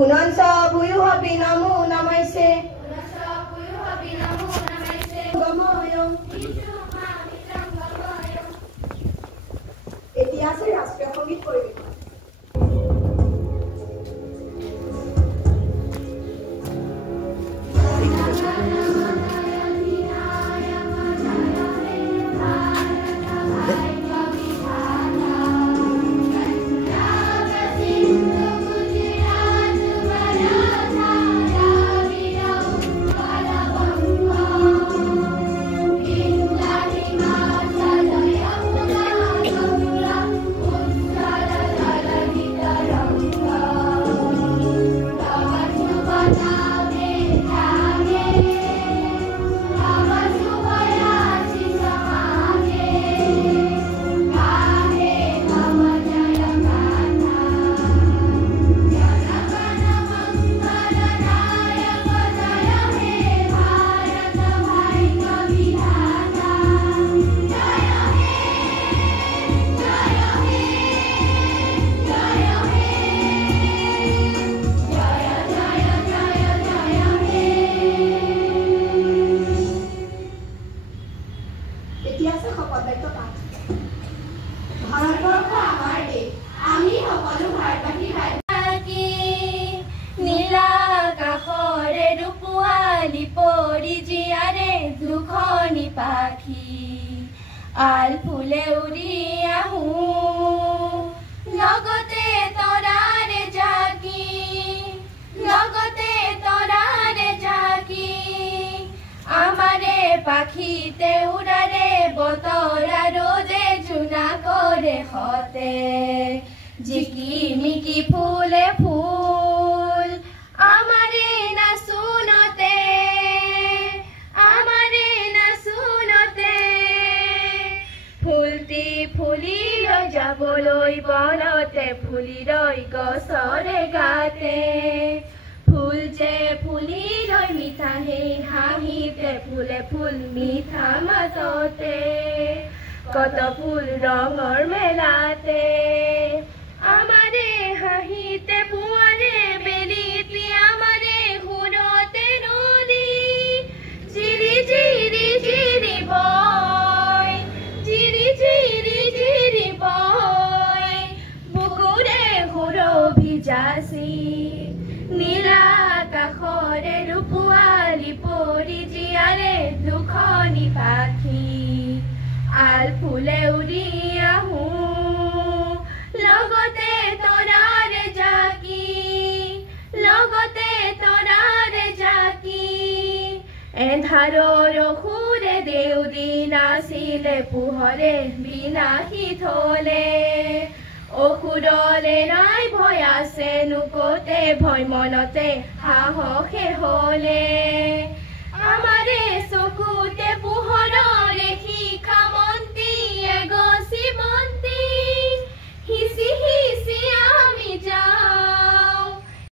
পুনঞ্চ ভূয়ো hobby নমো নামাইছে এতিয়া আছে ৰাষ্ট্ৰীয় সংগীত পৰিৱেশন। আল ফুলে উৰি আহো লগতে তৰাৰে জাকি আমাৰে পাখিতে উৰাৰে বতৰা ৰ'দে জোনা কৰে হতে জিকি মিকি ফুলে ফুল আমাৰে নাচুনতে ফুলটি ফুলি লৈ যাবলৈ বনতে ফুলি ৰৈ গছৰে গাতে ফুল যে ফুলি লৈ মিঠা সেই হাঁহিতে ফুলে ফুল মিঠা মাজতে কত ফুল ৰঙৰ মেলাতে আমাৰে হাঁহিতে পুৱাৰে বেলিতি আমাৰে সুৰতে নদী চিৰি চিৰি চিৰি বয় চিৰি বয় বুকুৰে সুৰ ভিজাচি নীলা আকাশৰে ৰূপোৱালী পৰি জীয়াৰে দুখনি পাখি আল ফুলে উৰি আহো লগতে তৰাৰে জাকি এন্ধাৰৰ সুৰে দেউদি নাচিলে পোহৰে বিনাশী থলে অসুৰলে নাই ভয় আছে নুকতে ভয় মনতে সাহসে হলে আমাৰ